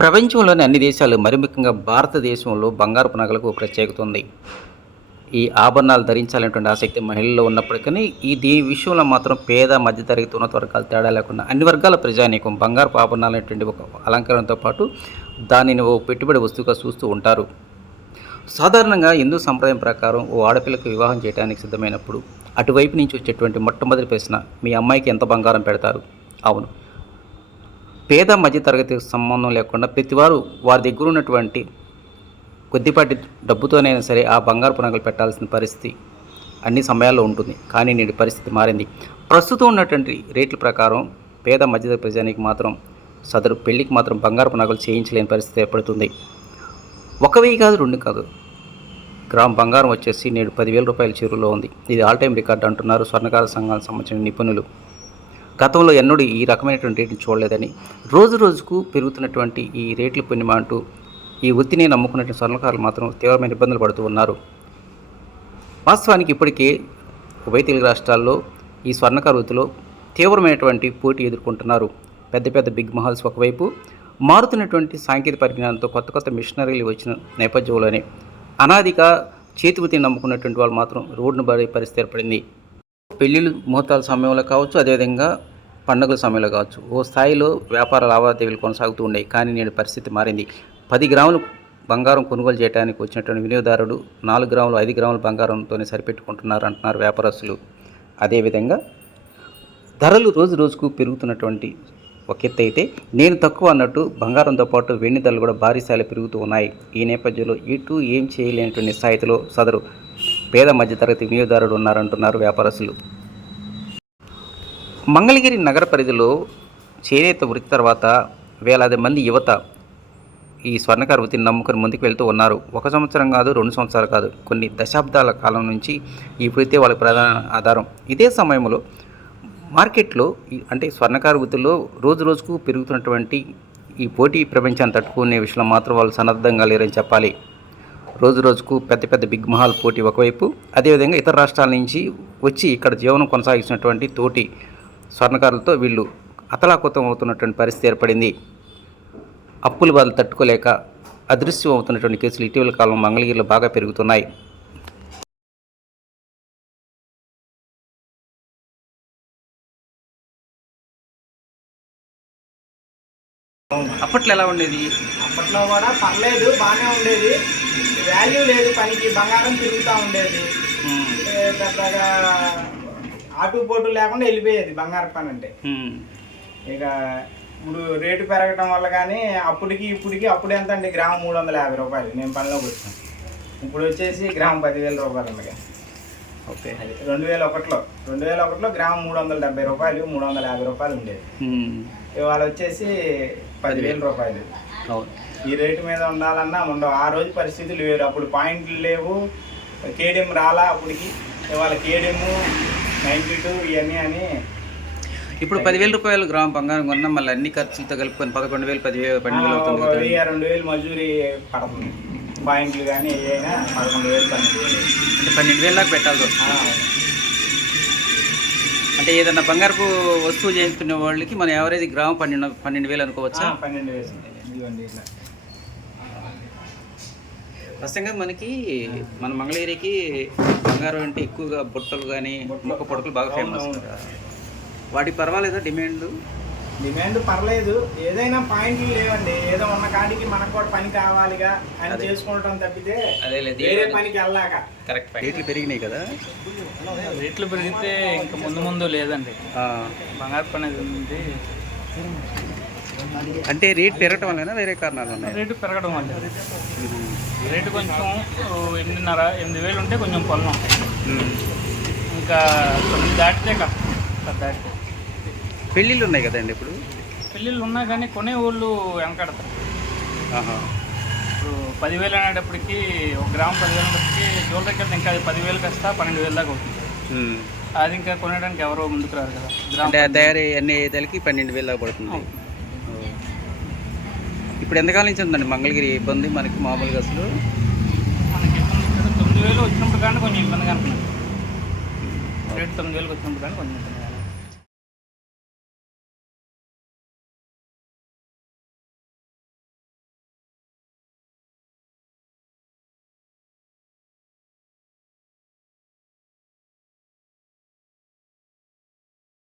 ప్రపంచంలోని అన్ని దేశాలు మరి ముఖ్యంగా భారతదేశంలో బంగారపు నగలకు ప్రత్యేకత ఉంది. ఈ ఆభరణాలు ధరించాలనేటువంటి ఆసక్తి మహిళల్లో ఉన్నప్పటికీ దీని విషయంలో మాత్రం పేద, మధ్యతరగతి, ఉన్నత వర్గాలు తేడా లేకుండా అన్ని వర్గాల ప్రజానీకం బంగారపు ఆభరణాలు అనేటువంటి ఒక అలంకరణతో పాటు దానిని ఓ పెట్టుబడి వస్తువుగా చూస్తూ ఉంటారు. సాధారణంగా హిందూ సంప్రదాయం ప్రకారం ఓ ఆడపిల్లకు వివాహం చేయడానికి సిద్ధమైనప్పుడు అటువైపు నుంచి వచ్చేటువంటి మొట్టమొదటి ప్రశ్న, మీ అమ్మాయికి ఎంత బంగారం పెడతారు? అవును, పేద మధ్యతరగతి సంబంధం లేకుండా ప్రతివారు వారి దగ్గర ఉన్నటువంటి కొద్దిపాటి డబ్బుతోనైనా సరే ఆ బంగారపు నగలు పెట్టాల్సిన పరిస్థితి అన్ని సమయాల్లో ఉంటుంది. కానీ నేటి పరిస్థితి మారింది. ప్రస్తుతం ఉన్నటువంటి రేట్ల ప్రకారం పేద మధ్యతరగతి ప్రజానికి మాత్రం సదరు పెళ్లికి మాత్రం బంగారపు నగలు చేయించలేని పరిస్థితి ఏర్పడుతుంది. 1,000 కాదు, 2 కాదు, గ్రామ్ బంగారం వచ్చేసి నేడు 10,000 రూపాయల చిరులో ఉంది. ఇది ఆల్ టైమ్ రికార్డు అంటున్నారు స్వర్ణకార సంఘాలకు సంబంధించిన నిపుణులు. గతంలో ఎన్నడూ ఈ రకమైనటువంటి రేట్లు చూడలేదని, రోజు రోజుకు పెరుగుతున్నటువంటి ఈ రేట్ల పుణ్యమా అంటూ ఈ వృత్తిని నమ్ముకున్నటువంటి స్వర్ణకారులు మాత్రం తీవ్రమైన ఇబ్బందులు పడుతూ ఉన్నారు. వాస్తవానికి ఇప్పటికే ఉభయ తెలుగు రాష్ట్రాల్లో ఈ స్వర్ణకార వృత్తిలో తీవ్రమైనటువంటి పోటీ ఎదుర్కొంటున్నారు. పెద్ద పెద్ద బిగ్ మహల్స్ ఒకవైపు, మారుతున్నటువంటి సాంకేతిక పరిజ్ఞానంతో కొత్త కొత్త మిషనరీలు వచ్చిన నేపథ్యంలోనే అనాదిగా చేతి వృత్తిని నమ్ముకున్నటువంటి వాళ్ళు మాత్రం రోడ్డును పడే పరిస్థితి ఏర్పడింది. పెళ్ళిళ్ళు ముహూర్తాల సమయంలో కావచ్చు, అదేవిధంగా పండుగల సమయంలో కావచ్చు, ఓ స్థాయిలో వ్యాపార లావాదేవీలు కొనసాగుతూ ఉన్నాయి. కానీ నేడు పరిస్థితి మారింది. 10 గ్రాములు బంగారం కొనుగోలు చేయడానికి వచ్చినటువంటి వినియోగదారుడు 4 గ్రాములు 5 గ్రాముల బంగారంతోనే సరిపెట్టుకుంటున్నారు అంటున్నారు వ్యాపారస్తులు. అదేవిధంగా ధరలు రోజు రోజుకు పెరుగుతున్నటువంటి ఒక ఎత్తు అయితే నేను తక్కువ అన్నట్టు బంగారంతో పాటు వెండి ధరలు కూడా భారీ స్థాయిలో పెరుగుతూ ఉన్నాయి. ఈ నేపథ్యంలో ఇటు ఏం చేయలేనటువంటి స్థాయిలో సదరు పేద మధ్యతరగతి వినియోగదారుడు ఉన్నారంటున్నారు వ్యాపారస్తులు. మంగళగిరి నగర పరిధిలో చేనేత వృత్తి తర్వాత వేలాది మంది యువత ఈ స్వర్ణకార వృత్తిని నమ్ముకొని ముందుకు వెళ్తూ ఉన్నారు. 1 సంవత్సరం కాదు, 2 సంవత్సరాలు కాదు, కొన్ని దశాబ్దాల కాలం నుంచి ఈ వృత్తి వాళ్ళకి ప్రధాన ఆధారం. ఇదే సమయంలో మార్కెట్లో అంటే స్వర్ణకార వృత్తిలో రోజు రోజుకు పెరుగుతున్నటువంటి ఈ పోటీ ప్రపంచాన్ని తట్టుకునే విషయంలో మాత్రం వాళ్ళు సన్నద్ధంగా లేరని చెప్పాలి. రోజు రోజుకు పెద్ద పెద్ద బిగ్ మహల్ పోటీ ఒకవైపు, అదేవిధంగా ఇతర రాష్ట్రాల నుంచి వచ్చి ఇక్కడ జీవనం కొనసాగిస్తున్నటువంటి తోటి స్వర్ణకారులతో వీళ్ళు అతలాకుతం అవుతున్నటువంటి పరిస్థితి ఏర్పడింది. అప్పుల బాధలు తట్టుకోలేక అదృశ్యం అవుతున్నటువంటి కేసులు ఇటీవల కాలం మంగళగిరిలో బాగా పెరుగుతున్నాయి. అప్పట్లో ఎలా ఉండేది? అప్పట్లో కూడా పర్లేదు, బాగానే ఉండేది. వాల్యూ లేదు పనికి, బంగారం తిరుగుతూ ఉండేది. పెద్దగా ఆటుపోటు లేకుండా వెళ్ళిపోయేది బంగారం పని అంటే. ఇక ఇప్పుడు రేటు పెరగటం వల్ల కానీ అప్పటికి ఇప్పటికి అప్పుడు ఎంత అండి, గ్రామం 350 రూపాయలు నేను పనిలోకి వచ్చాను. ఇప్పుడు వచ్చేసి గ్రామం 10,000 రూపాయలు ఉంది. ఓకే, అది 2001లో గ్రామం 370 రూపాయలు, 350 రూపాయలు ఉండేది. ఇవాళ వచ్చేసి 10,000 రూపాయలు. ఈ రేటు మీద ఉండాలన్నా ఉండవు. ఆ రోజు పరిస్థితులు వేరు. అప్పుడు పాయింట్లు లేవు, కేడిఎం రాలా అప్పటికి. ఇవాళ కేడిఎం 92 ఇవన్నీ అని. ఇప్పుడు 10,000 రూపాయలు గ్రామ బంగారం కొన్నా మళ్ళీ అన్ని ఖర్చులతో కలుపుకొని 11,000, 10,000, 12,000 అవుతుంది. 2,000 మజూరీ పడుతుంది. పాయింట్లు కానీ ఏదైనా 11,000, 12,000 అంటే 12,000 దాకా పెట్టాల్సి వస్తుంది. అంటే ఏదన్నా బంగారపు వస్తువు చేయించుకునే వాళ్ళకి మన యావరేజ్ గ్రామం 12,000 అనుకోవచ్చా? 12,000. ప్రస్తుతంగా మనకి మన మంగళగిరికి బంగారం అంటే ఎక్కువగా బుట్టలు కానీ మొక్క పొడకలు బాగా ఫేమస్. వాటికి పర్వాలేదా డిమాండ్ పర్లేదు. ఏదైనా పాయింట్లు లేవండి. ఏదో ఉన్న కాడికి మనకు కూడా పని కావాలిగా అని చేసుకుంటాం తప్పితే వేరే పనికి వెళ్ళాక. కరెక్ట్. రేట్లు పెరిగినాయి కదా? రేట్లు పెరిగితే ఇంకా ముందు లేదండి. బంగారు పని ఉంది అంటే రేట్ పెరగటం వల్ల వేరే కారణాలు ఉన్నాయి? రేటు పెరగడం వల్ల రేటు కొంచెం 8,500 ఉంటే కొంచెం పొలం. ఇంకా 9 దాటితే దాటితే పెళ్ళిళ్ళు ఉన్నాయి కదండి. ఇప్పుడు పెళ్ళిళ్ళు ఉన్నా కానీ కొనే వాళ్ళు వెనకాడతారు. ఇప్పుడు 10,000 అనేటప్పటికి, 1 గ్రామం 10,000 అనేటప్పటికి జ్యువెలరీకి వెళ్తే ఇంకా అది 10,000 కస్తా 12,000 దాకా అవుతుంది. అది ఇంకా కొనడానికి ఎవరో ముందుకు రారు కదా. అంటే తయారీ అన్ని ఐదాలకి 12,000 దాకా పడుతుంది. ఇప్పుడు ఎంతకాలం నుంచి ఉందండి మంగళగిరి ఇబ్బంది మనకి? మామూలుగా అసలు మనకి 9,000 వచ్చినప్పుడు కానీ కొంచెం ఇబ్బందిగా అనుకున్నాను. రేటు 9,000 వచ్చినప్పుడు కానీ కొంచెం ఇబ్బందిగా